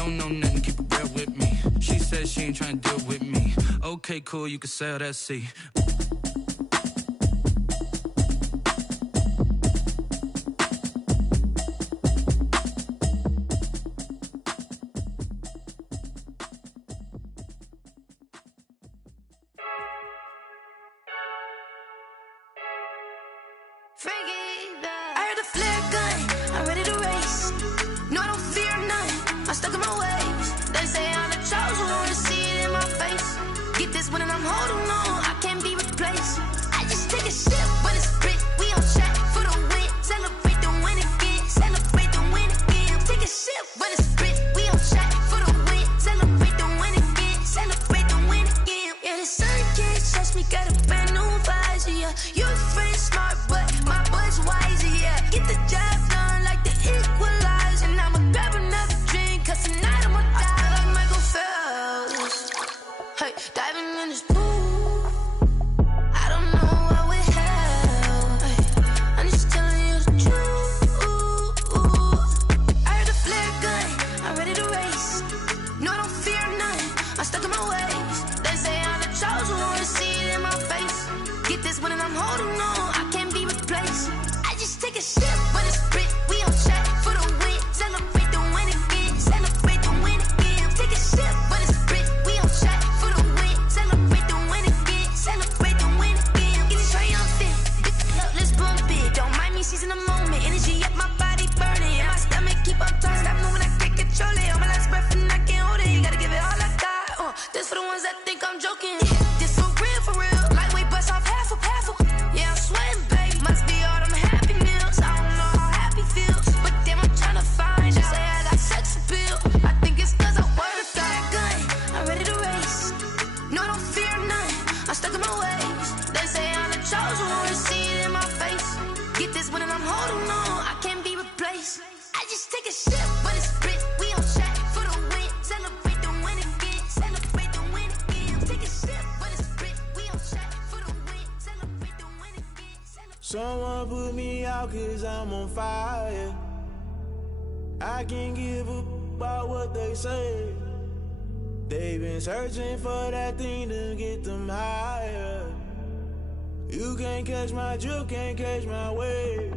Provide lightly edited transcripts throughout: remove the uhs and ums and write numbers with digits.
don't know nothing, keep it real with me. She said she ain't trying to deal with me. Okay, cool, you can sell that C. I heard a flare gun, I'm ready to race. No, I don't fear none, I'm stuck in my ways. They say I'm the chosen one, to see it in my face. Get this one and I'm holding on, I can't be replaced. I just take a sip, but it's spit, we on track for the win. Celebrate the win again, celebrate the win again. Take a sip, but it's spit, we on track for the win. Celebrate the win again, celebrate the win again. Yeah, the sun can't touch me, got a brand new visor, yeah. You friend smart, but my bud's wiser, yeah. Get the job done like the equalizer. And I'ma grab another drink, cause tonight I'ma die like Michael Phelps. Hey, diving in this pool, I don't know what would help. Hey, I'm just telling you the truth. I heard a flare gun, I'm ready to race. No, I don't fear none, I'm stuck in my ways. They say I'm the chosen one, to see it in my face. Get this one and I'm holding on, I can't be replaced. I just take a sip, but it's spit, we on track for the win. Celebrate the win again, celebrate the win again. Take a sip, but it's spit, we on track for the win. Celebrate the win again, celebrate the win again. Get it triumphant, let's bump it. Don't mind me seizing the moment, energy up my body burning. And my stomach keep on turning, stop moving, I can't control it. On my last breath and I can't hold it, you gotta give it all I got. This for the ones that think I'm joking. This for real, lightweight bust off half a. Yeah, I'm sweating, babe. Must be all them happy meals. I don't know how happy feels, but damn, I'm tryna find out. Say I got sex appeal. I think it's cause I work got a gun. I'm ready to race. No, I don't fear none, I'm stuck in my ways. They say I'm the chosen one, to see it in my face. Get this one and I'm holding on, I can't be replaced. I just take a sip, but it's spit, we on track for the win. Celebrate the win again, celebrate the win again. Take a sip, but it's spit, we on track for the win. Celebrate the win again. Someone put me out cause I'm on fire. I can't give up about what they say. They've been searching for that thing to get them higher. You can't catch my drift, can't catch my wave.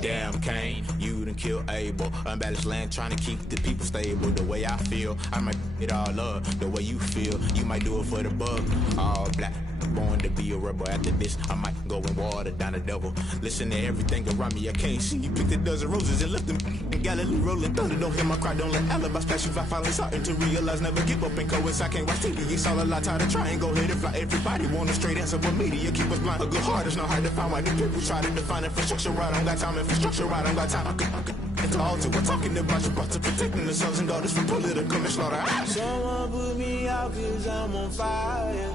Damn, Kane, you done killed Abel. Unbalanced land, trying to keep the people stable. The way I feel, I might it all up. The way you feel, you might do it for the bug. All black, born to be a rebel. After this, I might go and water down the devil. Listen to everything around me, I can't see. You picked a dozen roses and left them in Galilee rolling thunder. Don't hear my cry, don't let alibis pass you. I finally starting to realize, never give up and coast. I can't watch TV, it's all a lot. Tired of trying, go ahead and fly. Everybody want a straight answer, but media keep us blind. A good heart is not hard to find. Why the people try to define infrastructure right? I don't got time, infrastructure right, I don't got time. I could it's all to we're talking about you, about to protecting the sons and daughters from political and slaughter. Someone put me out cause I'm on fire.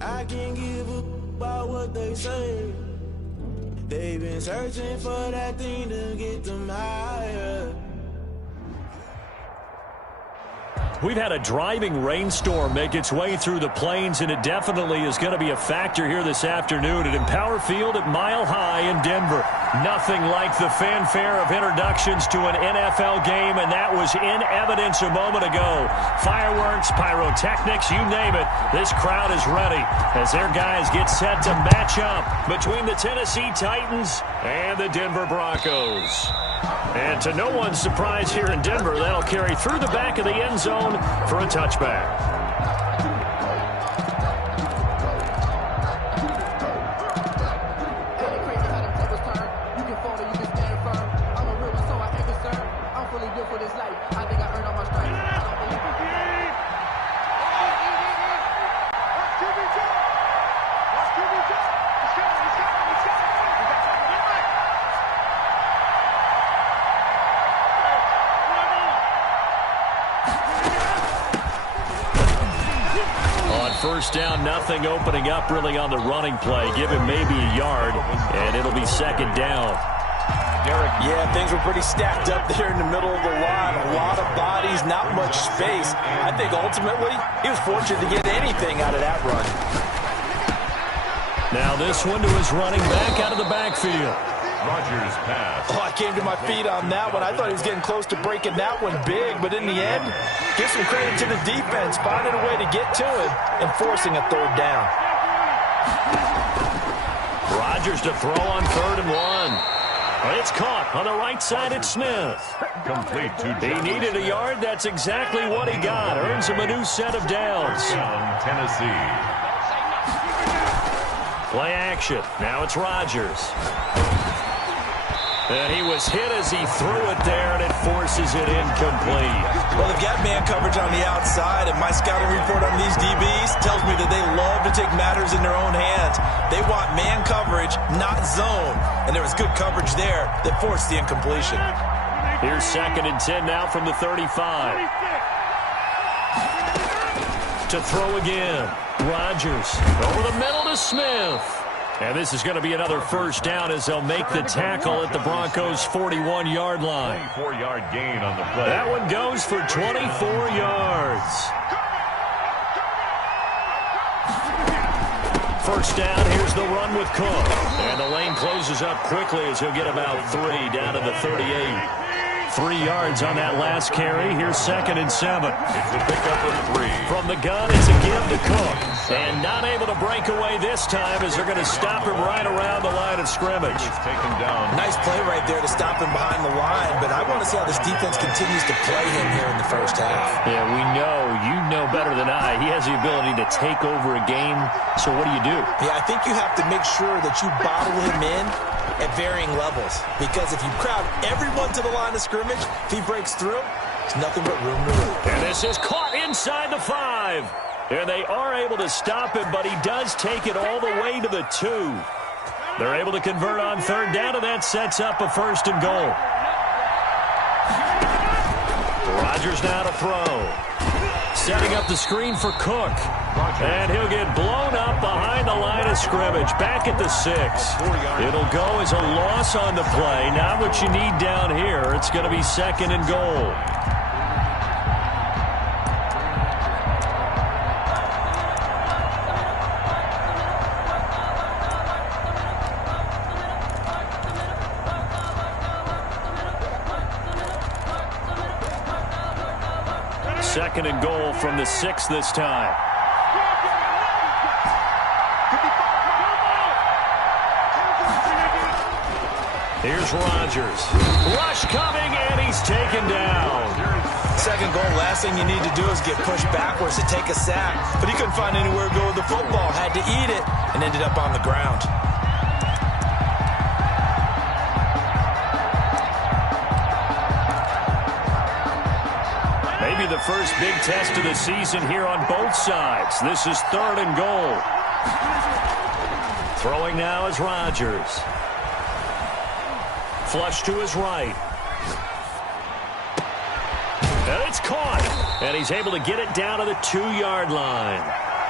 I can't give up about what they say. They've been searching for that thing to get them higher. We've had a driving rainstorm make its way through the plains, and it definitely is going to be a factor here this afternoon at Empower Field at Mile High in Denver. Nothing like the fanfare of introductions to an NFL game, and that was in evidence a moment ago. Fireworks, pyrotechnics, you name it. This crowd is ready as their guys get set to match up between the Tennessee Titans and the Denver Broncos. And to no one's surprise here in Denver, that'll carry through the back of the end zone for a touchback. First down, nothing opening up really on the running play. Give him maybe a yard, and it'll be second down. Derek. Yeah, things were pretty stacked up there in the middle of the line. A lot of bodies, not much space. I think ultimately he was fortunate to get anything out of that run. Now this one to his running back out of the backfield. Rodgers pass. Oh, I came to my feet on that one. I thought he was getting close to breaking that one big, but in the end, give some credit to the defense, finding a way to get to him and forcing a third down. Rodgers to throw on 3rd and 1. It's caught on the right side at Smith. Complete to He needed a yard. That's exactly what he got. Earns him a new set of downs. Down, Tennessee. Play action. Now it's Rodgers. And he was hit as he threw it there, and it forces it incomplete. Well, they've got man coverage on the outside, and my scouting report on these DBs tells me that they love to take matters in their own hands. They want man coverage, not zone. And there was good coverage there that forced the incompletion. Here's 2nd and 10 now from the 35. To throw again. Rodgers over the middle to Smith. And this is going to be another first down as they'll make the tackle at the Broncos' 41-yard line. 24-yard gain on the play. That one goes for 24 yards. First down, here's the run with Cook. And the lane closes up quickly as he'll get about 3 down to the 38. 3 yards on that last carry. Here's 2nd and 7. It's a pickup of 3. From the gun, it's a give to Cook. And not able to break away this time as they're going to stop him right around the line of scrimmage. Taken down. Nice play right there to stop him behind the line, but I want to see how this defense continues to play him here in the first half. Yeah, we know. You know better than I. He has the ability to take over a game. So what do? Yeah, I think you have to make sure that you bottle him in at varying levels. Because if you crowd everyone to the line of scrimmage, if he breaks through, there's nothing but room to run. And this is caught inside the 5. And they are able to stop him, but he does take it all the way to the 2. They're able to convert on 3rd down, and that sets up a 1st and goal. Rodgers now to throw. Setting up the screen for Cook. And he'll get blown up behind the line of scrimmage. Back at the 6. It'll go as a loss on the play. Not what you need down here. It's going to be 2nd and goal. Second and goal from the 6 this time. Here's Rodgers. Rush coming, and he's taken down. Second goal, last thing you need to do is get pushed backwards to take a sack. But he couldn't find anywhere to go with the football. Had to eat it and ended up on the ground. Maybe the first big test of the season here on both sides. This is 3rd and goal. Throwing now is Rodgers. Flush to his right. And it's caught. And he's able to get it down to the 2-yard line.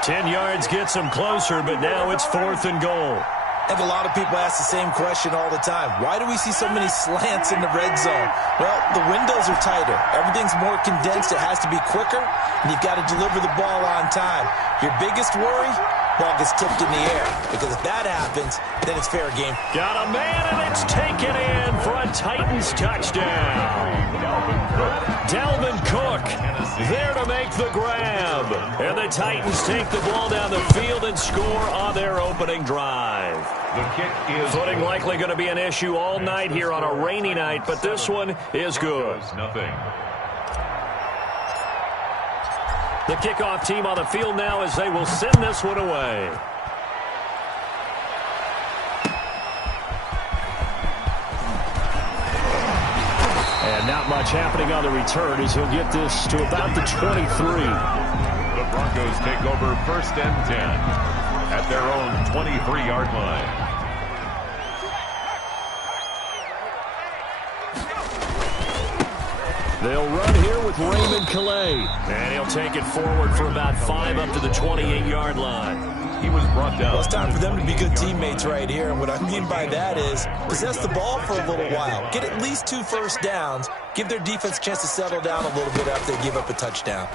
10 yards gets him closer, but now it's 4th and goal. I think a lot of people ask the same question all the time. Why do we see so many slants in the red zone? Well, the windows are tighter. Everything's more condensed. It has to be quicker, and you've got to deliver the ball on time. Your biggest worry? Ball gets tipped in the air. Because if that happens, then it's fair game. Got a man, and it's taken in for a Titans touchdown. Dalvin Cook there to make the grab. And the Titans take the ball down the field and score on their opening drive. The kick is footing likely going to be an issue all night here on a rainy night, but this one is good. Nothing. The kickoff team on the field now as they will send this one away. And not much happening on the return as he'll get this to about the 23. The Broncos take over 1st and 10 at their own 23-yard line. They'll run here with Raymond Calais. And he'll take it forward for about 5 up to the 28-yard line. He was brought down. Well, it's time for them to be good teammates right here. And what I mean by that is possess the ball for a little while. Get at least 2 first downs. Give their defense a chance to settle down a little bit after they give up a touchdown.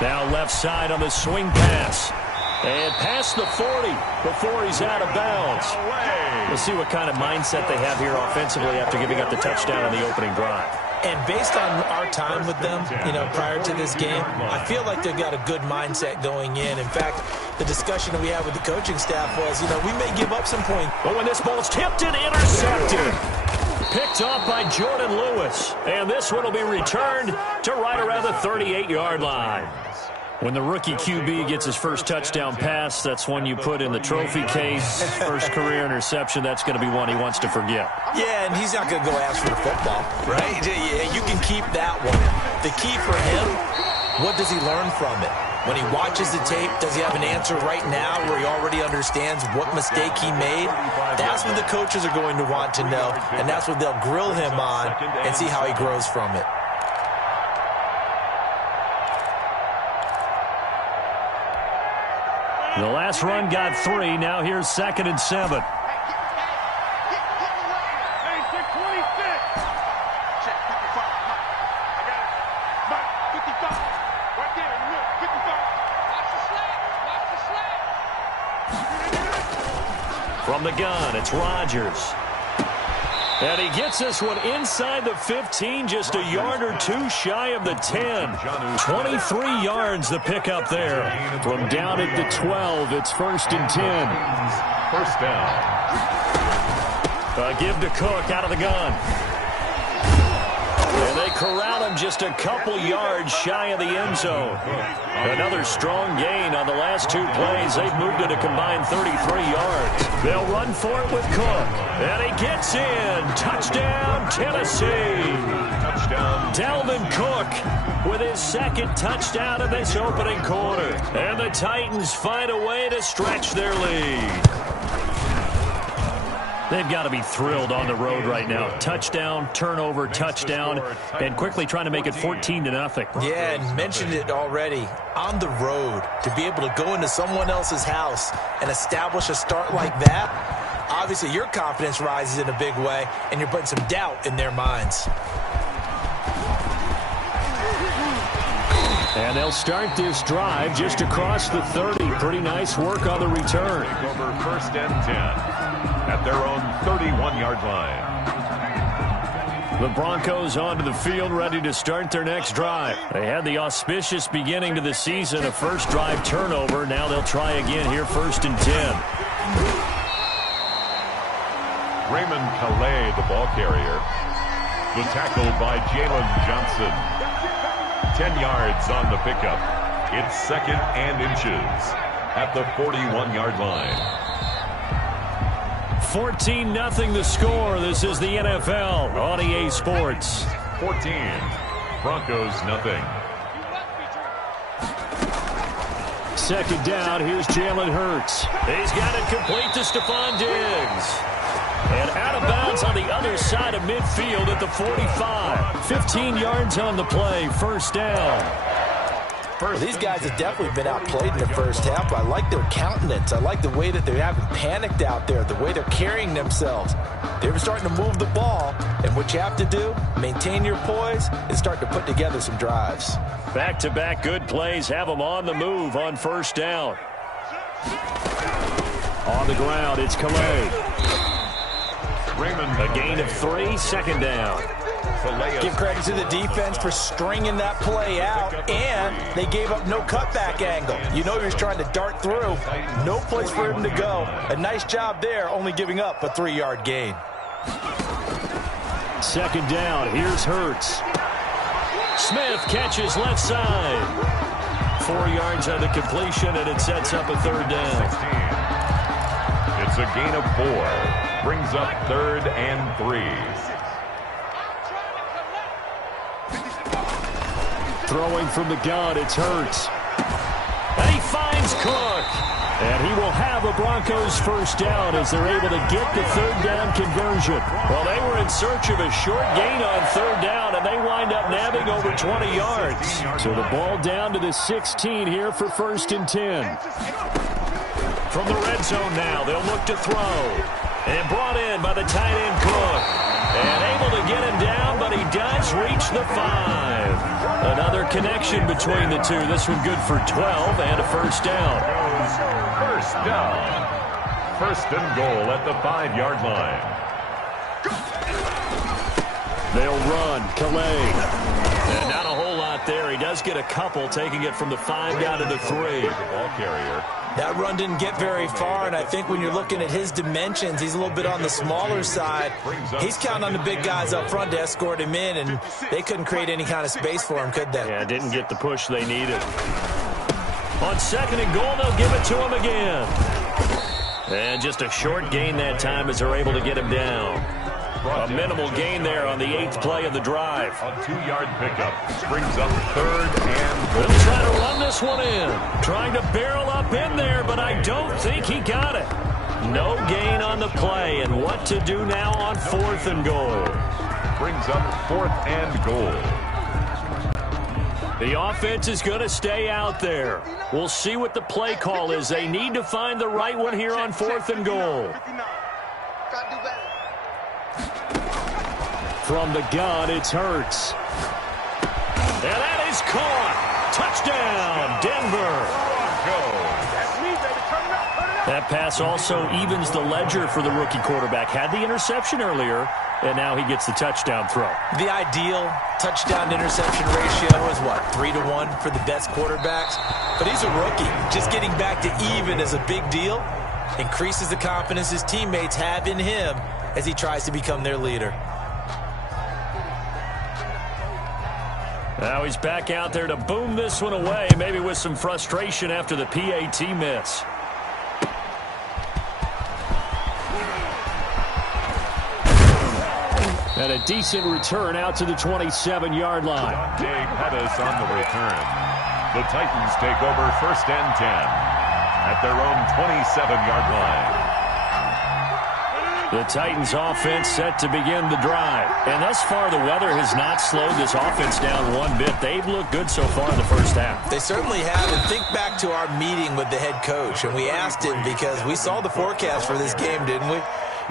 Now left side on the swing pass. And past the 40 before he's out of bounds. We'll see what kind of mindset they have here offensively after giving up the touchdown on the opening drive. And based on our time with them, prior to this game, I feel like they've got a good mindset going in. In fact, the discussion that we had with the coaching staff was, we may give up some points. But when this ball's tipped and intercepted, picked off by Jordan Lewis. And this one will be returned to right around the 38-yard line. When the rookie QB gets his first touchdown pass, that's one you put in the trophy case. First career interception, that's going to be one he wants to forget. Yeah, and he's not going to go ask for the football, right? Yeah, you can keep that one. The key for him, what does he learn from it? When he watches the tape, does he have an answer right now where he already understands what mistake he made? That's what the coaches are going to want to know, and that's what they'll grill him on and see how he grows from it. The last run got 3. Now here's 2nd and 7. From the gun, it's Rodgers. And he gets this one inside the 15, just a yard or two shy of the 10. 23 yards the pickup there. From down at the 12, it's 1st and 10. First down. Give to Cook out of the gun. And they corral him just a couple yards shy of the end zone. Another strong gain on the last 2 plays. They've moved it a combined 33 yards. They'll run for it with Cook. And he gets in. Touchdown, Tennessee. Touchdown. Dalvin Cook with his 2nd touchdown in this opening quarter. And the Titans find a way to stretch their lead. They've got to be thrilled on the road right now. Touchdown, turnover, touchdown, and quickly trying to make it 14-0. Yeah, and mentioned it already. On the road, to be able to go into someone else's house and establish a start like that, obviously your confidence rises in a big way, and you're putting some doubt in their minds. And they'll start this drive just across the 30. Pretty nice work on the return. Take over 1st and 10. At their own 31-yard line. The Broncos onto the field, ready to start their next drive. They had the auspicious beginning to the season, a first drive turnover. Now they'll try again here, 1st and 10. Raymond Calais, the ball carrier. The tackle by Jalen Johnson. 10 yards on the pickup. It's 2nd and inches at the 41-yard line. 14-0 the score. This is the NFL on EA Sports. 14. Broncos nothing. 2nd down. Here's Jalen Hurts. He's got it complete to Stephon Diggs. And out of bounds on the other side of midfield at the 45. 15 yards on the play. 1st down. Well, these guys have definitely been outplayed in the first half. I like their countenance. I like the way that they haven't panicked out there, the way they're carrying themselves. They're starting to move the ball, and what you have to do, maintain your poise, and start to put together some drives. Back-to-back good plays have them on the move on 1st down. On the ground, it's Calais. Raymond. A gain of 3, 2nd down. Give credit to the defense for stringing that play out, and they gave up no cutback angle. You know he was trying to dart through. No place for him to go. A nice job there, only giving up a 3-yard gain. 2nd down. Here's Hurts. Smith catches left side. 4 yards on the completion, and it sets up a 3rd down. It's a gain of 4. Brings up 3rd and 3. Throwing from the gun, it's Hurts. And he finds Cook. And he will have a Broncos 1st down as they're able to get the 3rd down conversion. Well, they were in search of a short gain on 3rd down, and they wind up nabbing over 20 yards. So the ball down to the 16 here for 1st and 10. From the red zone now, they'll look to throw. And brought in by the tight end Cook. And able to get him down, but he does reach the 5. Another connection between the two. This one good for 12 and a first down. First down. First and goal at the 5-yard line. They'll run. Calais. And not a whole lot there. He does get a couple, taking it from the 5 down to the 3. Ball carrier. That run didn't get very far, and I think when you're looking at his dimensions, he's a little bit on the smaller side. He's counting on the big guys up front to escort him in, and they couldn't create any kind of space for him, could they? Yeah, didn't get the push they needed. On second and goal, they'll give it to him again. And just a short gain that time as they're able to get him down. A minimal gain there on the 8th play of the drive. A 2-yard pickup. Brings up third and goal. They'll try to run this one in. Trying to barrel up in there, but I don't think he got it. No gain on the play, and what to do now on 4th and goal. Brings up 4th and goal. The offense is going to stay out there. We'll see what the play call is. They need to find the right one here on 4th and goal. From the gun, it's Hurts. And that is caught. Touchdown, Denver. That pass also evens the ledger for the rookie quarterback. Had the interception earlier, and now he gets the touchdown throw. The ideal touchdown-to-interception ratio is, what, 3-to-1 for the best quarterbacks? But he's a rookie. Just getting back to even is a big deal. Increases the confidence his teammates have in him as he tries to become their leader. Now he's back out there to boom this one away, maybe with some frustration after the PAT miss. And a decent return out to the 27-yard line. Dante Pettis on the return. The Titans take over 1st and 10 at their own 27-yard line. The Titans offense set to begin the drive. And thus far, the weather has not slowed this offense down one bit. They've looked good so far in the first half. They certainly have. And think back to our meeting with the head coach. And we asked him because we saw the forecast for this game, didn't we?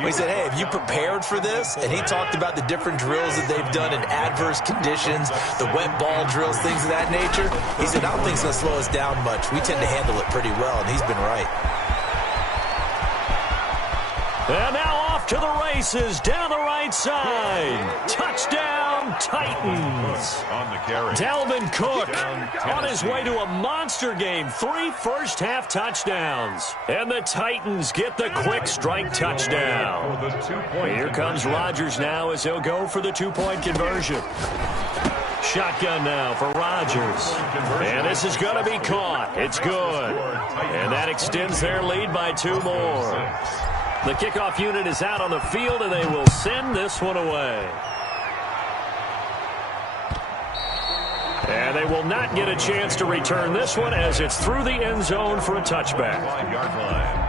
We said, hey, have you prepared for this? And he talked about the different drills that they've done in adverse conditions, the wet ball drills, things of that nature. He said, I don't think it's going to slow us down much. We tend to handle it pretty well, and he's been right. And now off to the races down the right side. Touchdown, Titans. On the carry. Dalvin Cook on his way to a monster game. 3 first-half touchdowns. And the Titans get the quick strike touchdown. Here comes Rodgers now as he'll go for the 2-point conversion. Shotgun now for Rodgers. And this is going to be caught. It's good. And that extends their lead by 2 more. The kickoff unit is out on the field, and they will send this one away. And they will not get a chance to return this one as it's through the end zone for a touchback. 5-yard line.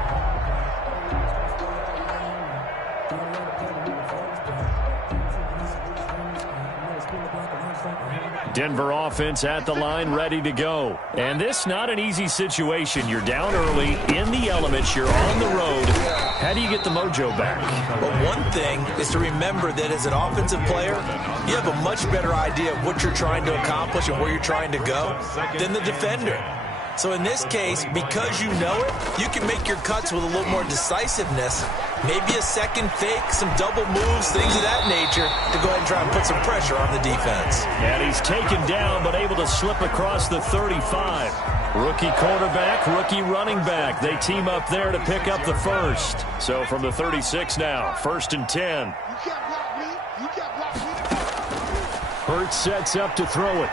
Denver offense at the line, ready to go. And this not an easy situation. You're down early, in the elements, you're on the road. How do you get the mojo back? Well, one thing is to remember that as an offensive player, you have a much better idea of what you're trying to accomplish and where you're trying to go than the defender. So in this case, because you know it, you can make your cuts with a little more decisiveness. Maybe a second fake, some double moves, things of that nature to go ahead and try and put some pressure on the defense. And he's taken down but able to slip across the 35. Rookie quarterback, rookie running back. They team up there to pick up the first. So from the 36 now, 1st and 10. Hurts sets up to throw it.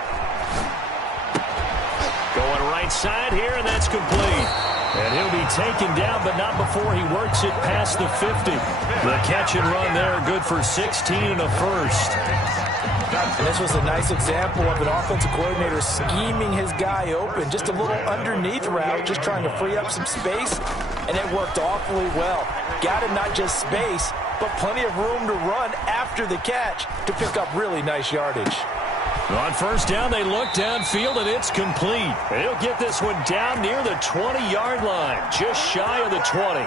Going right side here, and that's complete. And he'll be taken down, but not before he works it past the 50. The catch and run there, good for 16 and a first. And this was a nice example of an offensive coordinator scheming his guy open. Just a little underneath route, just trying to free up some space, and it worked awfully well. Got him not just space, but plenty of room to run after the catch to pick up really nice yardage. On first down, they look downfield, and it's complete. He'll get this one down near the 20-yard line, just shy of the 20.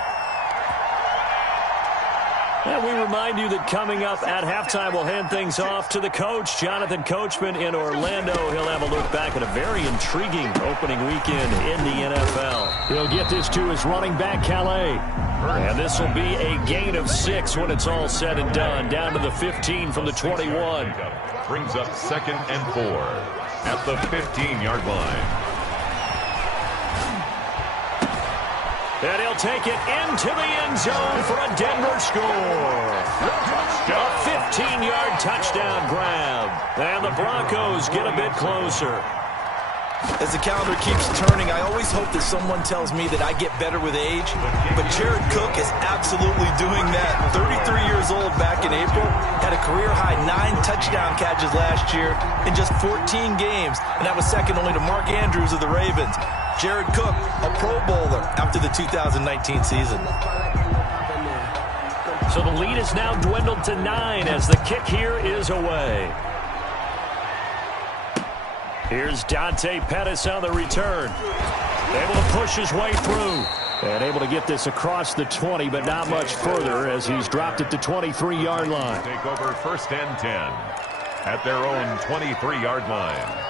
And we remind you that coming up at halftime, we'll hand things off to the coach, Jonathan Coachman in Orlando. He'll have a look back at a very intriguing opening weekend in the NFL. He'll get this to his running back, Calais. And this will be a gain of 6 when it's all said and done. Down to the 15 from the 21. Brings up 2nd and 4 at the 15-yard line. And he'll take it into the end zone for a Denver score. A 15-yard touchdown grab. And the Broncos get a bit closer. As the calendar keeps turning, I always hope that someone tells me that I get better with age. But Jared Cook is absolutely doing that. 33 years old back in April. Had a career-high 9 touchdown catches last year in just 14 games. And that was second only to Mark Andrews of the Ravens. Jared Cook, a Pro Bowler after the 2019 season. So the lead is now dwindled to 9 as the kick here is away. Here's Dante Pettis on the return. Able to push his way through. And able to get this across the 20, but not much further as he's dropped it to 23-yard line. Take over 1st and 10 at their own 23-yard line.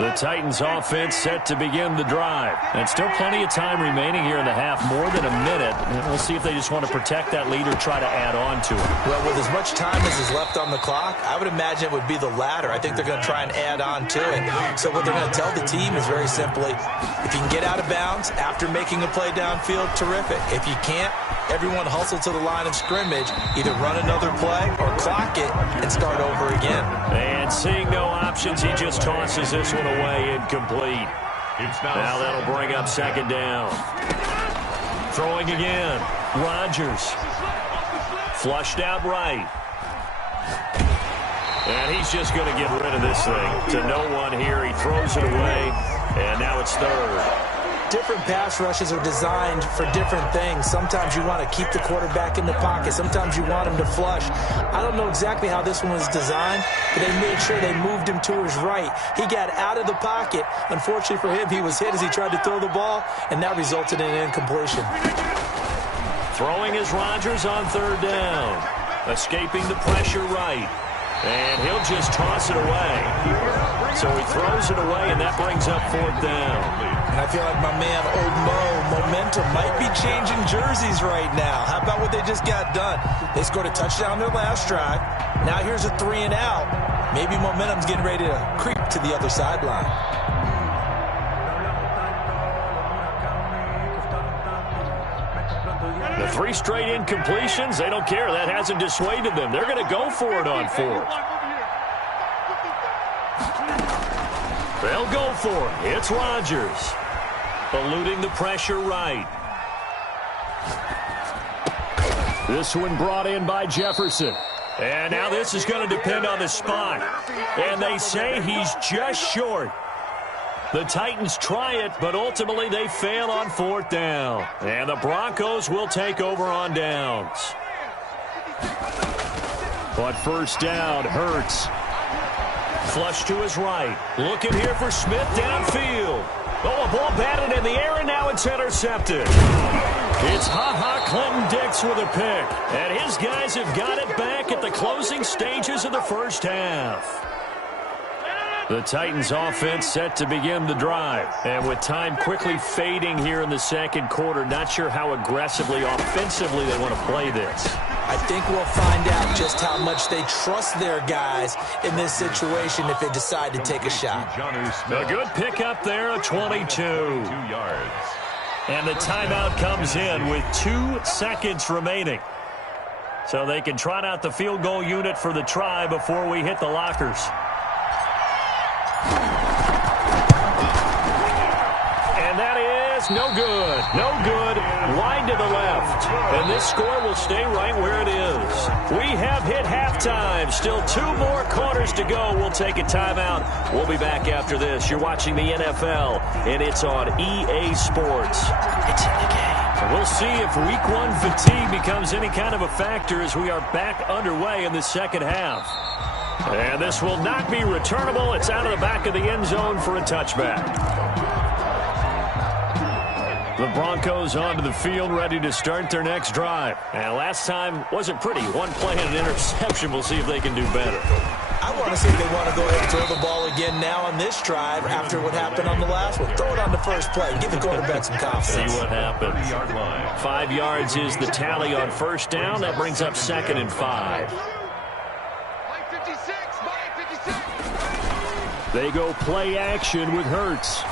The Titans offense set to begin the drive. And still plenty of time remaining here in the half, more than a minute. And we'll see if they just want to protect that lead or try to add on to it. Well, with as much time as is left on the clock, I would imagine it would be the latter. I think they're going to try and add on to it. So what they're going to tell the team is very simply, if you can get out of bounds after making a play downfield, terrific. If you can't, everyone hustle to the line of scrimmage, either run another play or clock it and start over again. And seeing no options, he just tosses this one away, incomplete. Now that'll bring up 2nd down. Throwing again. Rodgers. Flushed out right. And he's just going to get rid of this thing to no one here. He throws it away, and now it's 3rd. Different pass rushes are designed for different things. Sometimes you want to keep the quarterback in the pocket. Sometimes you want him to flush. I don't know exactly how this one was designed, but they made sure they moved him to his right. He got out of the pocket. Unfortunately for him, he was hit as he tried to throw the ball, and that resulted in an incompletion. Throwing is Rodgers on 3rd down. Escaping the pressure right. And he'll just toss it away. So he throws it away, and that brings up 4th down. And I feel like my man, Old Mo, momentum might be changing jerseys right now. How about what they just got done? They scored a touchdown their last drive. Now here's a 3 and out. Maybe momentum's getting ready to creep to the other sideline. The 3 straight incompletions, they don't care. That hasn't dissuaded them. They're going to go for it on 4th. They'll go for it. It's Rodgers. Eluding the pressure right. This one brought in by Jefferson. And now this is going to depend on the spot. And they say he's just short. The Titans try it, but ultimately they fail on 4th down. And the Broncos will take over on downs. But 1st down, Hurts. Flush to his right. Looking here for Smith downfield. Oh, a ball batted in the air, and now it's intercepted. It's Ha-Ha Clinton-Dix with a pick. And his guys have got it back at the closing stages of the 1st half. The Titans offense set to begin the drive. And with time quickly fading here in the 2nd quarter, not sure how aggressively, offensively they want to play this. I think we'll find out just how much they trust their guys in this situation if they decide to take a shot. A good pickup there, a 22. 2 yards. And the timeout comes in with 2 seconds remaining. So they can trot out the field goal unit for the try before we hit the lockers. And that is no good. No good. Wide to the left. And this score will stay right where it is. We have hit halftime. Still 2 more quarters to go. We'll take a timeout. We'll be back after this. You're watching the NFL, and it's on EA Sports. It's in the game. We'll see if Week 1 fatigue becomes any kind of a factor as we are back underway in the 2nd half. And this will not be returnable. It's out of the back of the end zone for a touchback. The Broncos onto the field, ready to start their next drive. And last time wasn't pretty. One play and an interception. We'll see if they can do better. I want to see if they want to go ahead and throw the ball again now on this drive after what happened on the last one. Throw it on the first play. Give the quarterback some confidence. See what happens. 5 yards is the tally on first down. That brings up 2nd and 5. They go play action with Hurts.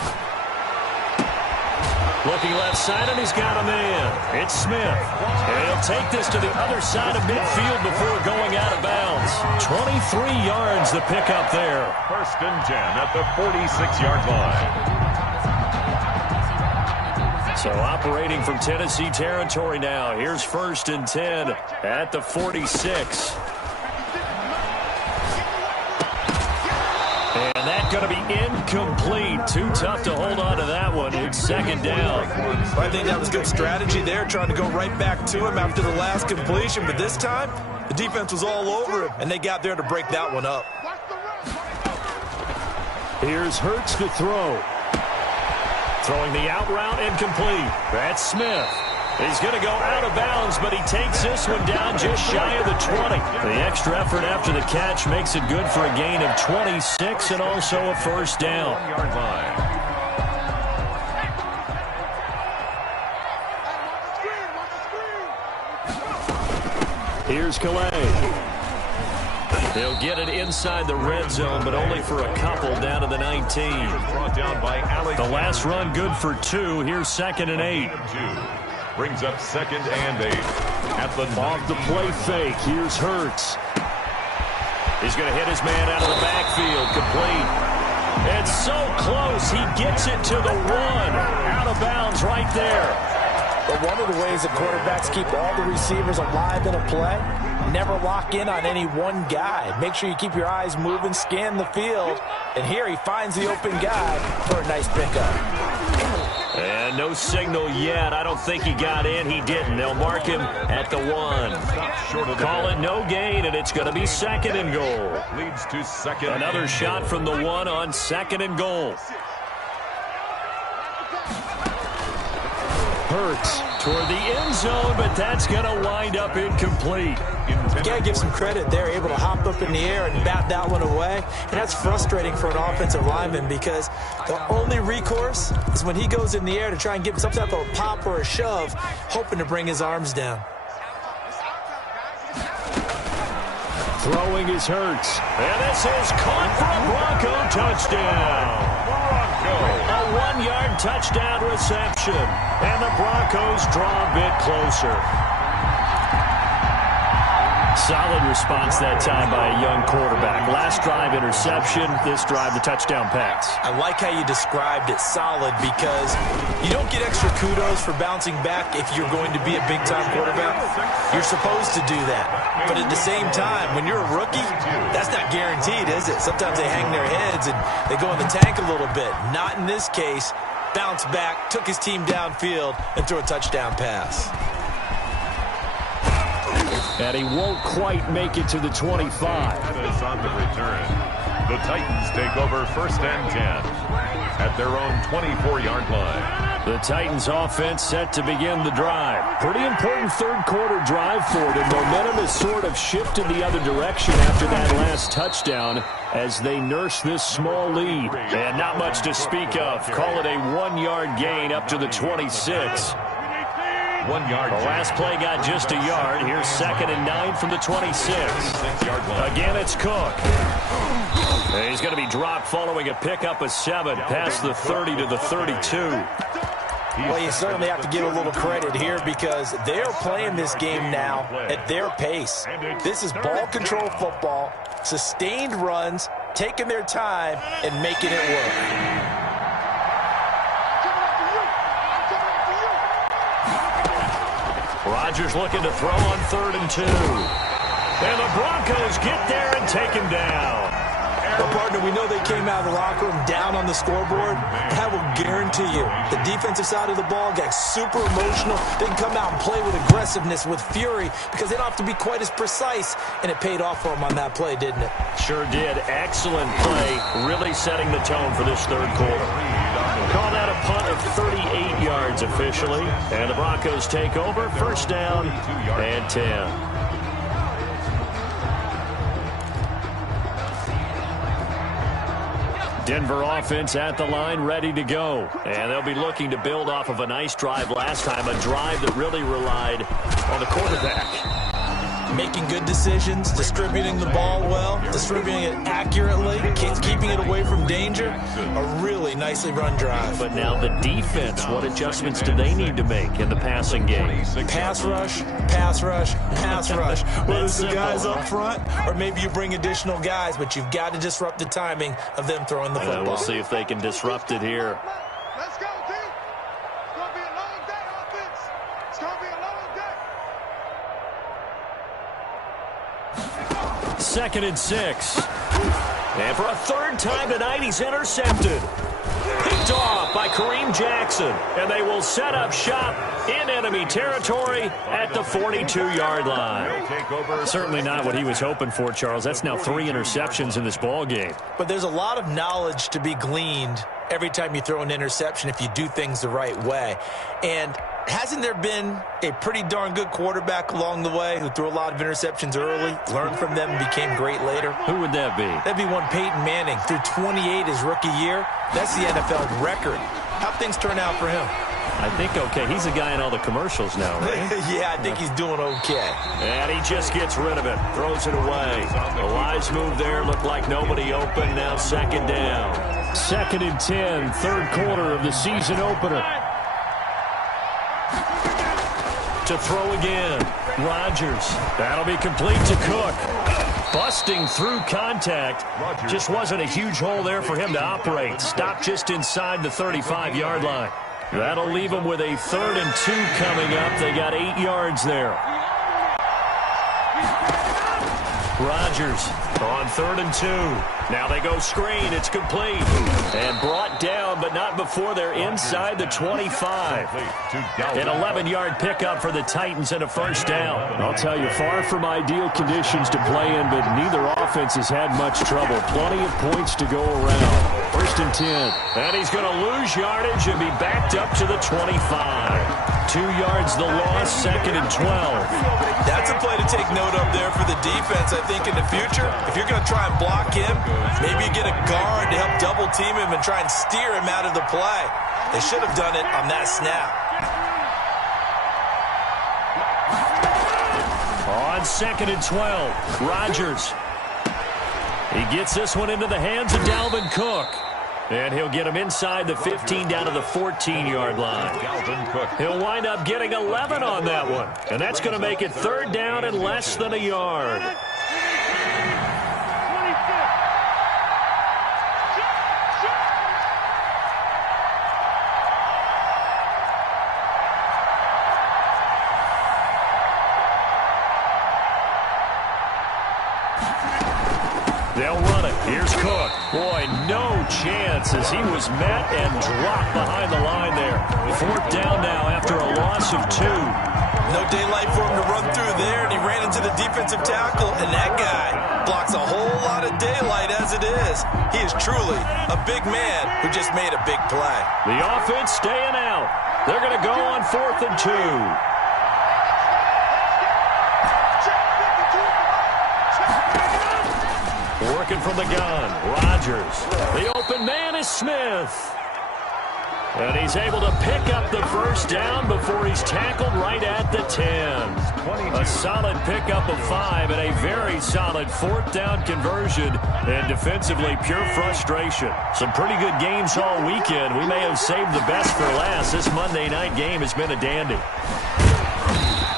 Looking left side, and he's got a man. It's Smith. And he'll take this to the other side of midfield before going out of bounds. 23 yards the pickup there. 1st and 10 at the 46-yard line. So operating from Tennessee territory now. Here's 1st and 10 at the 46. And that's going to be incomplete. Too tough to hold on to that one. It's 2nd down. I think that was good strategy there, trying to go right back to him after the last completion. But this time, the defense was all over him, and they got there to break that one up. Here's Hurts to throw. Throwing the out route incomplete. That's Smith. He's going to go out of bounds, but he takes this one down just shy of the 20. The extra effort after the catch makes it good for a gain of 26 and also a 1st down. 1-yard line. Here's Calais. They'll get it inside the red zone, but only for a couple down to the 19. Brought down by Alex. The last run good for 2. Here's 2nd and 8. Brings up 2nd and 8 at the off the play fake. Here's Hurts. He's going to hit his man out of the backfield. Complete. It's so close. He gets it to the 1. Out of bounds right there. But one of the ways that quarterbacks keep all the receivers alive in a play, never lock in on any one guy. Make sure you keep your eyes moving, scan the field. And here he finds the open guy for a nice pickup. And no signal yet. I don't think he got in. He didn't. They'll mark him at the 1. Call it no gain, and it's going to be 2nd and goal. Leads to 2nd. Another shot from the 1 on 2nd and goal. Hurts toward the end zone, but that's going to wind up incomplete. You got to give some credit. They're able to hop up in the air and bat that one away. And that's frustrating for an offensive lineman because the only recourse is when he goes in the air to try and get some type of a pop or a shove, hoping to bring his arms down. Throwing is Hurts. And this is caught for a Bronco touchdown. A 1-yard touchdown reception. And the Broncos draw a bit closer. Solid response that time by a young quarterback. Last drive interception, this drive the touchdown pass. I like how you described it, solid, because you don't get extra kudos for bouncing back if you're going to be a big-time quarterback. You're supposed to do that. But at the same time, when you're a rookie, that's not guaranteed, is it? Sometimes they hang their heads and they go in the tank a little bit. Not in this case. Bounce back, took his team downfield, and threw a touchdown pass. And he won't quite make it to the 25. Is on the return. The Titans take over 1st and 10 at their own 24-yard line. The Titans offense set to begin the drive. Pretty important third-quarter drive for them. Momentum has sort of shifted the other direction after that last touchdown as they nurse this small lead. And not much to speak of. Call it a 1-yard gain up to the 26. 1 yard. The last play got just a yard. Here's 2nd and 9 from the 26. Again, it's Cook. And he's going to be dropped following a pickup of 7 past the 30 to the 32. Well, you certainly have to give a little credit here because they're playing this game now at their pace. This is ball control football, sustained runs, taking their time, and making it work. Rodgers looking to throw on 3rd and 2. And the Broncos get there and take him down. Well, partner, we know they came out of the locker room down on the scoreboard. I will guarantee you the defensive side of the ball got super emotional. They can come out and play with aggressiveness, with fury, because they don't have to be quite as precise, and it paid off for them on that play, didn't it? Sure did. Excellent play, really setting the tone for this third quarter. Call that a punt of 38 yards officially, and the Broncos take over. First down and 10. Denver offense at the line, ready to go. And they'll be looking to build off of a nice drive last time, a drive that really relied on the quarterback. Making good decisions, distributing the ball well, distributing it accurately, keeping it away from danger. A really nicely run drive. But now the defense, what adjustments do they need to make in the passing game? Pass rush, pass rush, pass rush. Whether it's the guys up front or maybe you bring additional guys, but you've got to disrupt the timing of them throwing the football. We'll see if they can disrupt it here. Let's go, team. It's going to be a long day, offense. It's going to be a long day. 2nd and 6. And for a third time tonight, he's intercepted. Picked off by Kareem Jackson. And they will set up shop in enemy territory at the 42-yard line. Certainly not what he was hoping for, Charles. That's now 3 interceptions in this ball game. But there's a lot of knowledge to be gleaned every time you throw an interception if you do things the right way. And hasn't there been a pretty darn good quarterback along the way who threw a lot of interceptions early, learned from them, and became great later? Who would that be? That'd be one Peyton Manning. Threw 28 his rookie year. That's the NFL record. How'd things turn out for him? I think okay. He's a guy in all the commercials now, right? Yeah, I think he's doing okay. And he just gets rid of it. Throws it away. A wise move there. Looked like nobody open. Now 2nd down. 2nd and 10. Third quarter of the season opener. To throw again. Rodgers. That'll be complete to Cook. Busting through contact. Just wasn't a huge hole there for him to operate. Stopped just inside the 35-yard line. That'll leave them with a 3rd and 2 coming up. They got 8 yards there. Rodgers on 3rd and 2. Now they go screen. It's complete. And brought down, but not before they're inside the 25. An 11-yard pickup for the Titans and a first down. I'll tell you, far from ideal conditions to play in, but neither offense has had much trouble. Plenty of points to go around. 1st and 10. And he's going to lose yardage and be backed up to the 25. 2 yards the loss, 2nd and 12. That's a play to take note of there for the defense, I think, in the future. If you're going to try and block him, maybe you get a guard to help double team him and try and steer him out of the play. They should have done it on that snap. On 2nd and 12, Rodgers. He gets this one into the hands of Dalvin Cook. And he'll get him inside the 15 down to the 14-yard line. He'll wind up getting 11 on that one. And that's going to make it 3rd down and less than a yard. They'll run it. Here's Cook. Boy, no chance as he was met and dropped behind the line there. 4th down now after a loss of 2. No daylight for him to run through there, and he ran into the defensive tackle, and that guy blocks a whole lot of daylight as it is. He is truly a big man who just made a big play. The offense staying out. They're going to go on 4th and 2. Working from the gun, Rodgers. The open man is Smith. And he's able to pick up the first down before he's tackled right at the 10. A solid pickup of 5 and a very solid 4th down conversion. And defensively, pure frustration. Some pretty good games all weekend. We may have saved the best for last. This Monday night game has been a dandy.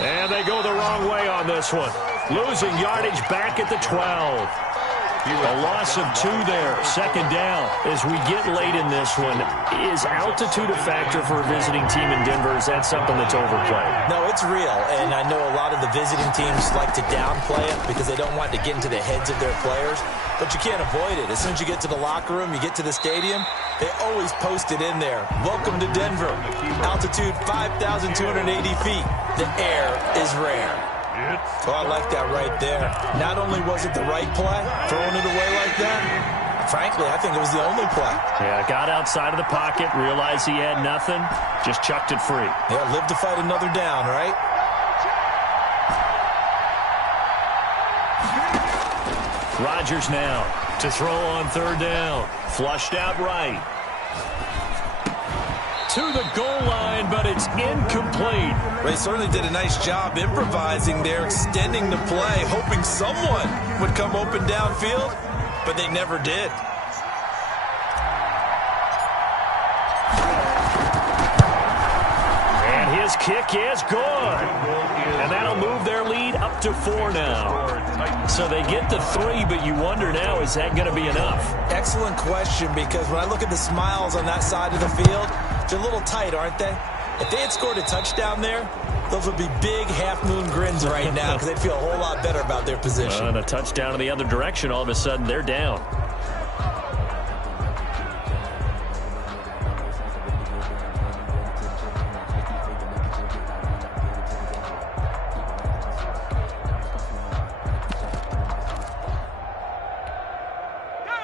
And they go the wrong way on this one. Losing yardage back at the 12. A loss of 2 there. Second down. As we get late in this one, is altitude a factor for a visiting team in Denver? Is that something that's overplayed? No, it's real, and I know a lot of the visiting teams like to downplay it because they don't want to get into the heads of their players, but you can't avoid it. As soon as you get to the locker room, you get to the stadium, they always post it in there. Welcome to Denver. Altitude 5,280 feet. The air is rare. Oh, I like that right there. Not only was it the right play, throwing it away like that, frankly, I think it was the only play. Yeah, got outside of the pocket, realized he had nothing, just chucked it free. Yeah, live to fight another down, right? Rodgers now to throw on third down. Flushed out right. To the goal line, but it's incomplete. They certainly did a nice job improvising there, extending the play, hoping someone would come open downfield, but they never did. And his kick is good. And that'll move their lead up to 4 now. So they get the 3, but you wonder now, is that going to be enough? Excellent question, because when I look at the smiles on that side of the field, they're a little tight, aren't they? If they had scored a touchdown there, those would be big half-moon grins right now because they'd feel a whole lot better about their position. And a touchdown in the other direction, all of a sudden they're down.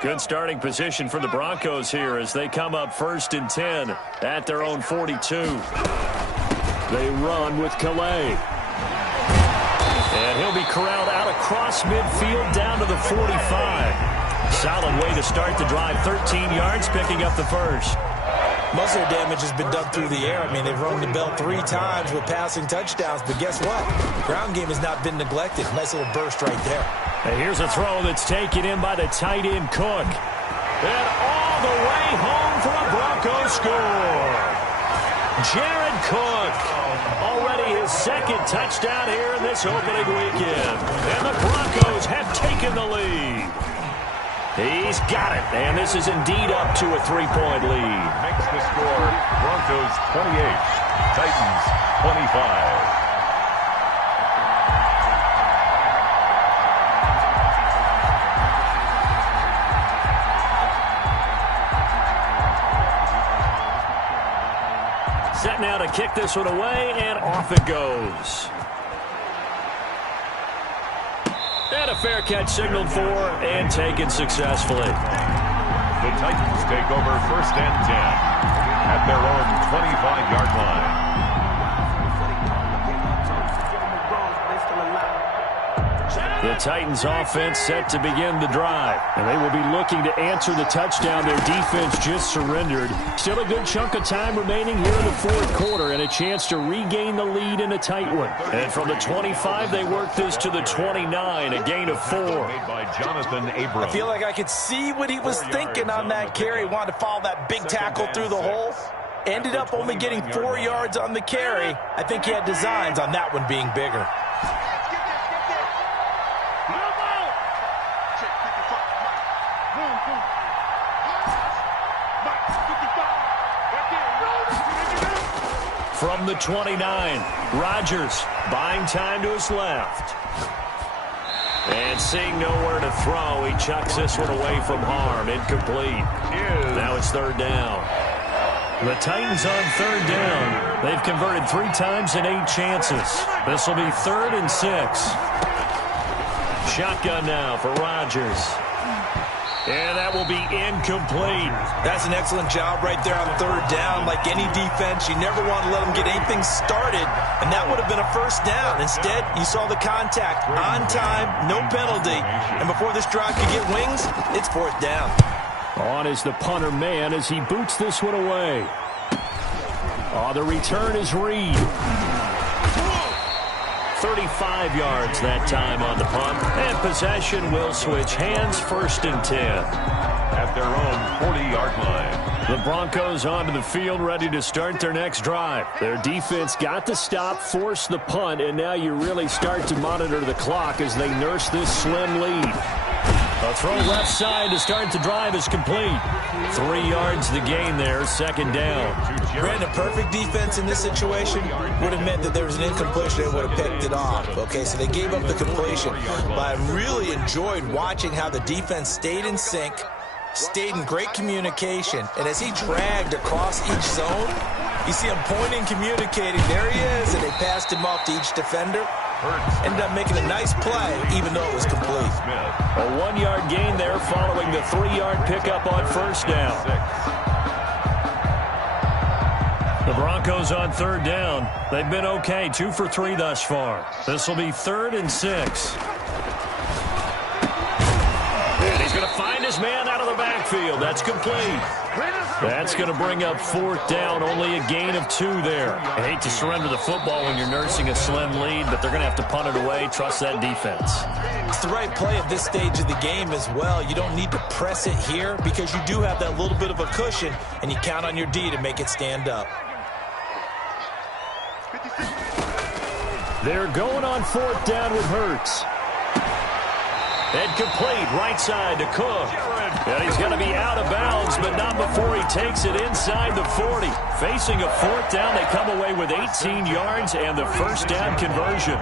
Good starting position for the Broncos here as they come up 1st and 10 at their own 42. They run with Calais. And he'll be corralled out across midfield down to the 45. Solid way to start the drive. 13 yards, picking up the first. Most of their damage has been done through the air. I mean, they've rung the bell 3 times with passing touchdowns, but guess what? Ground game has not been neglected. Nice little burst right there. And here's a throw that's taken in by the tight end Cook. And all the way home for a Broncos score. Jared Cook, already his 2nd touchdown here in this opening weekend. And the Broncos have taken the lead. He's got it, and this is indeed up to a 3-point lead. Makes the score Broncos 28, Titans 25. Set now to kick this one away, and off it goes. And a fair catch signaled for and taken successfully. The Titans take over 1st and 10 at their own 25-yard line. The Titans offense set to begin the drive. And they will be looking to answer the touchdown their defense just surrendered. Still a good chunk of time remaining here in the 4th quarter and a chance to regain the lead in a tight one. And from the 25, they work this to the 29, a gain of 4. Made by Jonathan Abram. I feel like I could see what he was thinking on that carry. Wanted to follow that big tackle through the hole. Ended up only getting 4 yards on the carry. I think he had designs on that one being bigger. From the 29, Rodgers buying time to his left. And seeing nowhere to throw, he chucks this one away from harm. Incomplete. Now it's 3rd down. The Titans on 3rd down. They've converted 3 times in 8 chances. This will be 3rd and 6. Shotgun now for Rodgers. And that will be incomplete. That's an excellent job right there on 3rd down. Like any defense, you never want to let them get anything started, and that would have been a 1st down. Instead, you saw the contact on time, no penalty, and before this drive could get wings, it's 4th down. On is the punter man as he boots this one away. Oh, the return is Reed. 35 yards that time on the punt. And possession will switch hands, 1st and 10. At their own 40-yard line. The Broncos onto the field, ready to start their next drive. Their defense got the stop, forced the punt, and now you really start to monitor the clock as they nurse this slim lead. A throw left side to start the drive is complete. 3 yards to the gain there, second down. Brandon, perfect defense in this situation would have meant that there was an incompletion. They would have picked it off. Okay, so they gave up the completion. But I really enjoyed watching how the defense stayed in sync, stayed in great communication, and as he dragged across each zone, you see him pointing, communicating. There he is, and they passed him off to each defender. Ended up making a nice play, even though it was complete. A 1-yard gain there following the 3-yard pickup on first down. The Broncos on third down. They've been okay, 2 for 3 thus far. This will be 3rd and 6. And he's going to find his man out of the backfield. That's complete. That's going to bring up 4th down, only a gain of 2 there. I hate to surrender the football when you're nursing a slim lead, but they're going to have to punt it away. Trust that defense. It's the right play at this stage of the game as well. You don't need to press it here because you do have that little bit of a cushion, and you count on your D to make it stand up. They're going on 4th down with Hurts. And complete, right side to Cook. And he's going to be out of bounds, but not before he takes it inside the 40. Facing a 4th down, they come away with 18 yards and the first down conversion.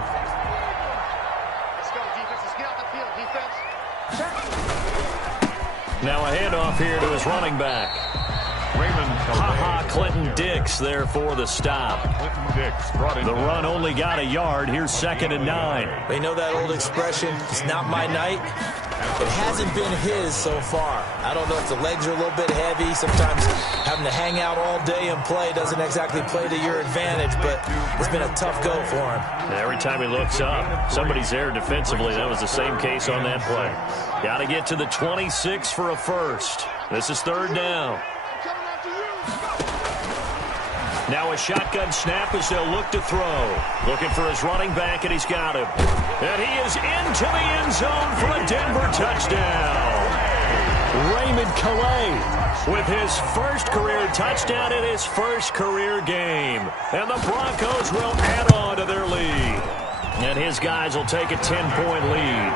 Let's go, defense. Let's get out the field, defense. Now a handoff here to his running back. Raymond Clinton Dix there for the stop. The run only got a yard. Here's 2nd and 9. They know that old expression, it's not my night. It hasn't been his so far. I don't know if the legs are a little bit heavy. Sometimes having to hang out all day and play doesn't exactly play to your advantage, but it's been a tough go for him. Every time he looks up, somebody's there defensively. That was the same case on that play. Got to get to the 26 for a first. This is 3rd down. Now a shotgun snap as they'll look to throw. Looking for his running back, and he's got him. And he is into the end zone for a Denver touchdown. Raymond Calais with his first career touchdown in his first career game. And the Broncos will add on to their lead. And his guys will take a 10-point lead.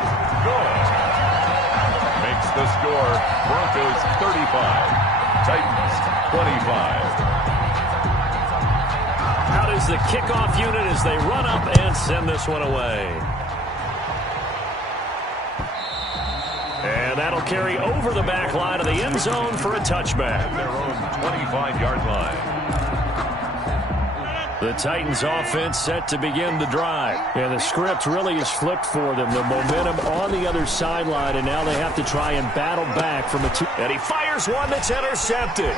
Makes the score Broncos 35, Titans 25. Out is the kickoff unit as they run up and send this one away. And that'll carry over the back line of the end zone for a touchback. Their own 25-yard line. The Titans offense set to begin the drive. And the script really is flipped for them. The momentum on the other sideline, and now they have to try and battle back from a 2. And he fires one that's intercepted.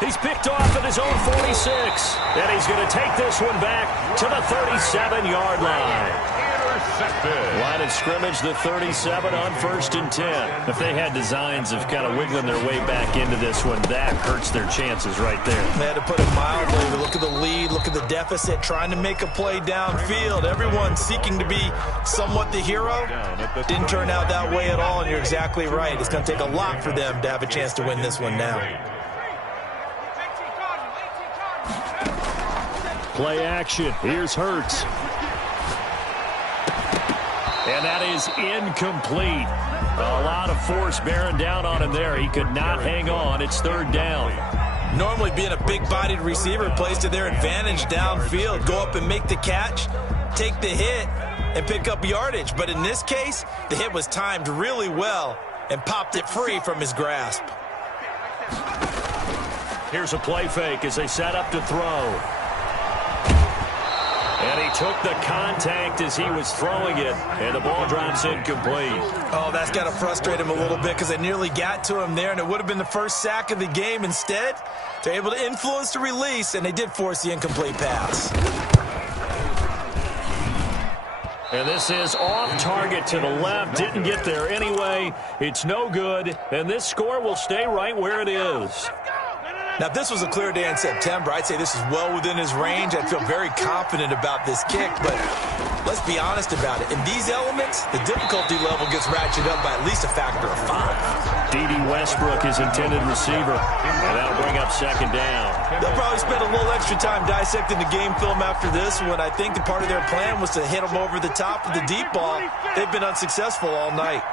He's picked off at his own 46. And he's going to take this one back to the 37-yard line. Intercepted. Line of scrimmage, the 37 on 1st and 10. If they had designs of kind of wiggling their way back into this one, that hurts their chances right there. They had to put it mildly. Look at the lead, look at the deficit, trying to make a play downfield. Everyone seeking to be somewhat the hero. Didn't turn out that way at all, and you're exactly right. It's going to take a lot for them to have a chance to win this one now. Play action. Here's Hurts. And that is incomplete. A lot of force bearing down on him there. He could not hang on. It's 3rd down. Normally being a big-bodied receiver plays to their advantage downfield. Go up and make the catch, take the hit, and pick up yardage. But in this case, the hit was timed really well and popped it free from his grasp. Here's a play fake as they set up to throw. And he took the contact as he was throwing it, and the ball drops incomplete. Oh, that's got to frustrate him a little bit because they nearly got to him there, and it would have been the first sack of the game. Instead, they're able to influence the release, and they did force the incomplete pass. And this is off target to the left. Didn't get there anyway. It's no good, and this score will stay right where it is. Now, if this was a clear day in September, I'd say this is well within his range. I'd feel very confident about this kick, but let's be honest about it. In these elements, the difficulty level gets ratcheted up by at least a factor of 5. D.D. Westbrook is intended receiver, and that'll bring up 2nd down. They'll probably spend a little extra time dissecting the game film after this one. I think the part of their plan was to hit them over the top of the deep ball. They've been unsuccessful all night.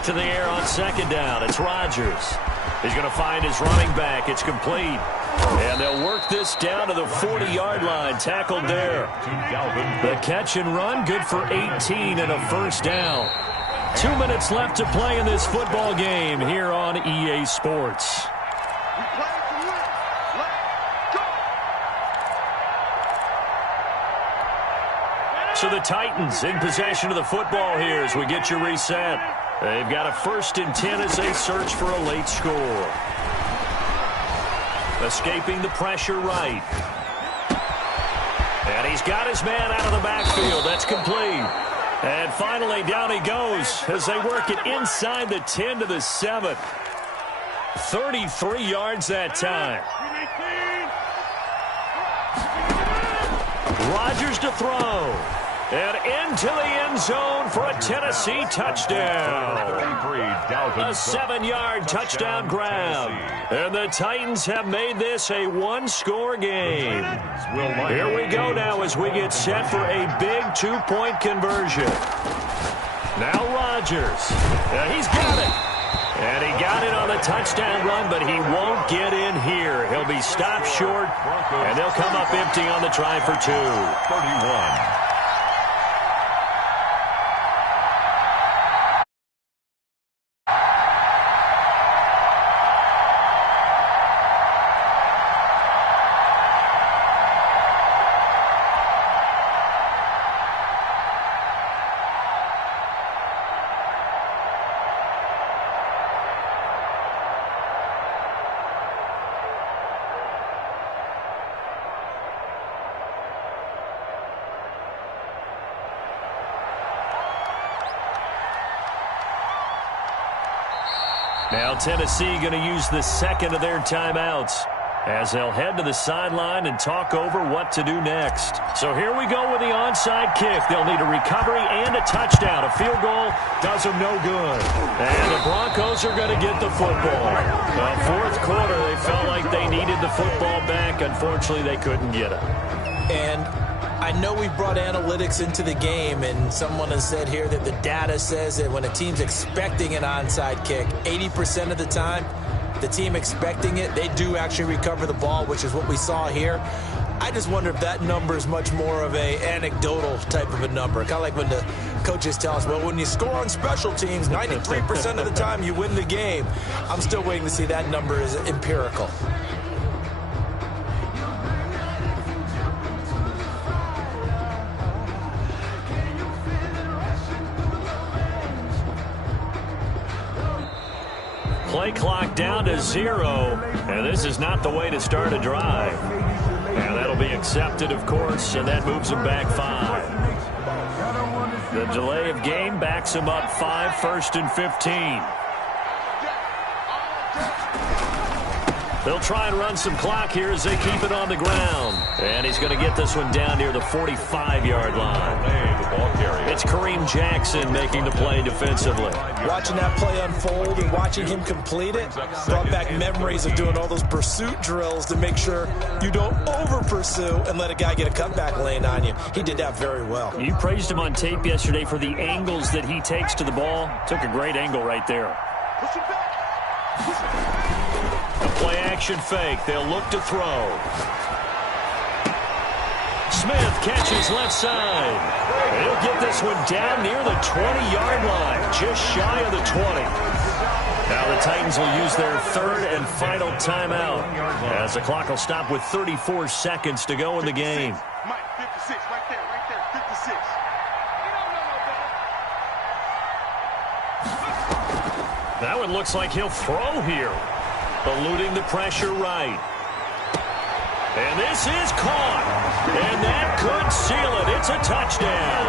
back to the air on second down. It's Rodgers. He's going to find his running back. It's complete. And they'll work this down to the 40-yard line. Tackled there. The catch and run, good for 18 and a first down. 2 minutes left to play in this football game here on EA Sports. So the Titans in possession of the football here as we get you reset. They've got a 1st and 10 as they search for a late score. Escaping the pressure right. And he's got his man out of the backfield. That's complete. And finally down he goes as they work it inside the 10 to the 7. 33 yards that time. Rodgers to throw. And into the end zone for a Tennessee touchdown. A 7-yard touchdown grab. And the Titans have made this a one-score game. Here we go now as we get set for a big 2-point conversion. Now Rodgers. He's got it. And he got it on the touchdown run, but he won't get in here. He'll be stopped short, and they'll come up empty on the try for 2. 31. Now Tennessee going to use the second of their timeouts as they'll head to the sideline and talk over what to do next. So here we go with the onside kick. They'll need a recovery and a touchdown. A field goal does them no good. And the Broncos are going to get the football. Well, 4th quarter, they felt like they needed the football back. Unfortunately, they couldn't get it. And I know we brought analytics into the game, and someone has said here that the data says that when a team's expecting an onside kick, 80% of the time, the team expecting it, they do actually recover the ball, which is what we saw here. I just wonder if that number is much more of a anecdotal type of a number. Kind of like when the coaches tell us, well, when you score on special teams, 93% of the time you win the game. I'm still waiting to see that number is empirical. Play clock down to 0, and this is not the way to start a drive. And that'll be accepted, of course, and that moves them back 5. The delay of game backs them up 5, 1st and 15. They'll try and run some clock here as they keep it on the ground. And he's going to get this one down near the 45-yard line. It's Kareem Jackson making the play defensively. Watching that play unfold and watching him complete it brought back memories of doing all those pursuit drills to make sure you don't over-pursue and let a guy get a cutback lane on you. He did that very well. You praised him on tape yesterday for the angles that he takes to the ball. Took a great angle right there. A play-action fake. They'll look to throw. Smith catches left side. He'll get this one down near the 20-yard line, just shy of the 20. Now the Titans will use their 3rd and final timeout as the clock will stop with 34 seconds to go in the game. Mike, 56, right there, 56. That one looks like he'll throw here. Eluding the pressure right. And this is caught. And that could seal it. It's a touchdown.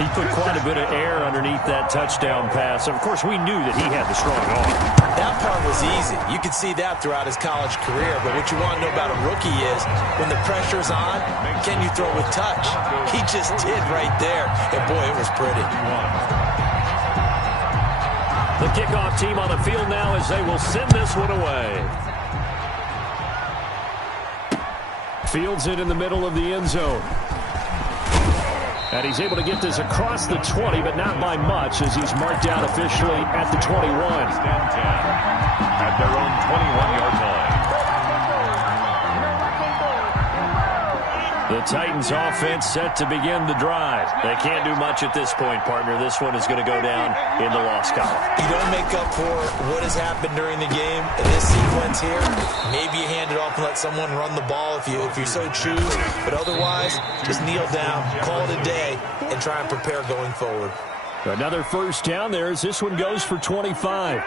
He put quite a bit of air underneath that touchdown pass. Of course, we knew that he had the strong arm. That part was easy. You could see that throughout his college career. But what you want to know about a rookie is when the pressure's on, can you throw with touch? He just did right there. And, boy, it was pretty. The kickoff team on the field now as they will send this one away. Fields it in the middle of the end zone. And he's able to get this across the 20, but not by much, as he's marked out officially at the 21. At their own 21-yard line. The Titans offense set to begin the drive. They can't do much at this point, partner. This one is going to go down in the loss column. You don't make up for what has happened during the game in this sequence here. Maybe you hand it off and let someone run the ball if you so choose. But otherwise, just kneel down, call it a day, and try and prepare going forward. Another first down there as this one goes for 25.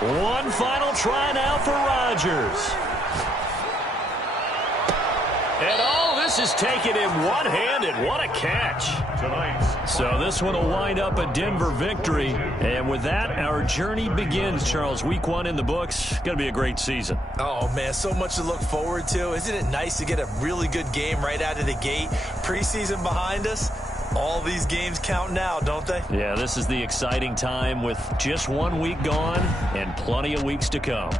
One final try now for Rodgers. And all this is taken in one-handed. What a catch. So this one will wind up a Denver victory. And with that, our journey begins, Charles. Week 1 in the books. Going to be a great season. Oh, man, so much to look forward to. Isn't it nice to get a really good game right out of the gate? Preseason behind us. All these games count now, don't they? Yeah, this is the exciting time with just 1 week gone and plenty of weeks to come.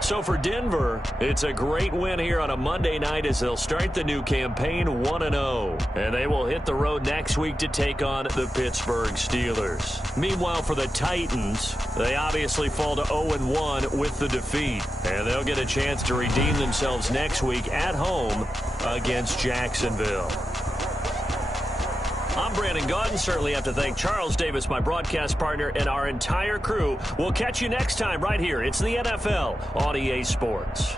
So for Denver, it's a great win here on a Monday night as they'll start the new campaign 1-0. And they will hit the road next week to take on the Pittsburgh Steelers. Meanwhile, for the Titans, they obviously fall to 0-1 with the defeat. And they'll get a chance to redeem themselves next week at home against Jacksonville. I'm Brandon Gaudin. Certainly have to thank Charles Davis, my broadcast partner, and our entire crew. We'll catch you next time right here. It's the NFL on EA Sports.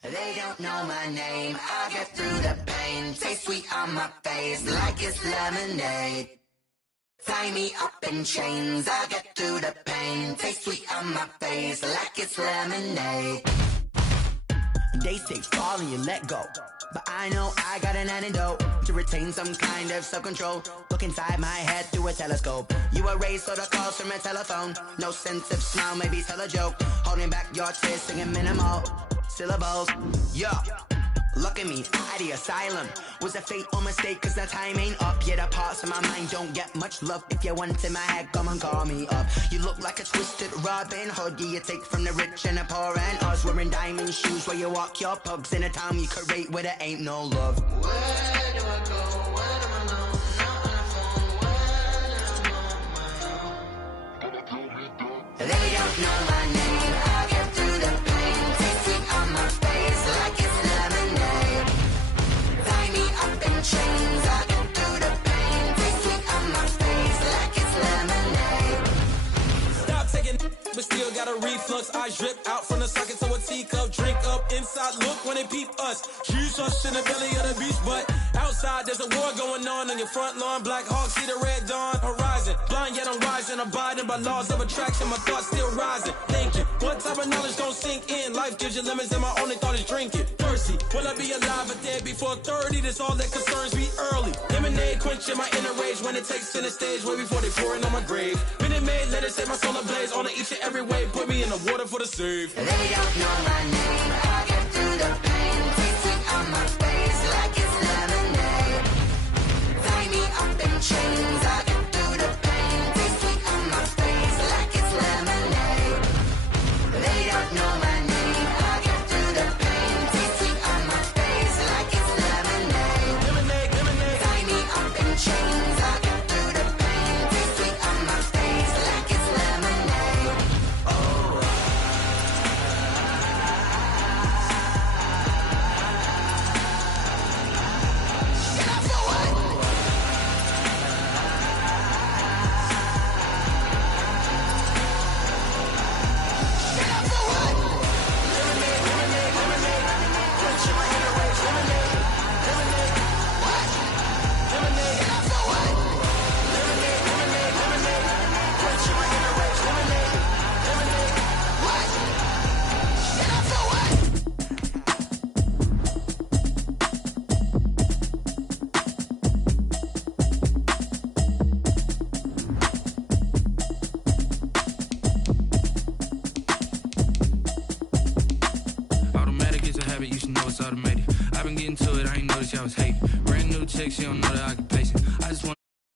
They don't know my name, I get through the pain. Taste sweet on my face like it's lemonade. Tie me up in chains, I get through the pain. Taste sweet on my face like it's lemonade. They say fall and you let go, but I know I got an antidote to retain some kind of self-control. Look inside my head through a telescope. You erase all the calls from a telephone. No sense of smile, maybe tell a joke. Holding back your tears, singing minimal syllables. Yo, look at me, out the asylum. Was a fate or mistake, cause the time ain't up. Yet the parts of my mind don't get much love. If you want in my head, come and call me up. You look like a twisted Robin Hood. Yeah, you take from the rich and the poor and us. Wearing diamond shoes where you walk your pugs in a town you create where there ain't no love. Where do I go? Where am I alone? Not on the phone. When I'm on my own. They don't know my name. I get through the pain. Taste sweet on my face like it's lemonade. Tie me up in chains. I get through the pain. Taste sweet on my face like it's lemonade. Stop taking but still got a reflux. Eyes drip out from the socket to a teacup. Drink up inside, look when they peep us. Jesus in the belly of the beast, but outside there's a war going on your front lawn. Black Hawk, see the red dawn horizon. Blind yet I'm rising, abiding by laws of attraction. My thoughts still rising, thinking what type of knowledge gon' sink in? Life gives you lemons and my only thought is drinking. Thirsty, will I be alive or dead before 30? That's all that concerns me early. Lemonade quenching my inner rage when it takes center stage way before they pouring on my grave. Minute Maid, let it set my soul ablaze on each and every way. Put me in the water for the save. They don't know my name. I get through the pain. Taste sweet on my face like it's lemonade. Tie me up in chains. I get through it's automated. I've been getting to it, I ain't noticed y'all was hate. Brand new chick, she don't know that I can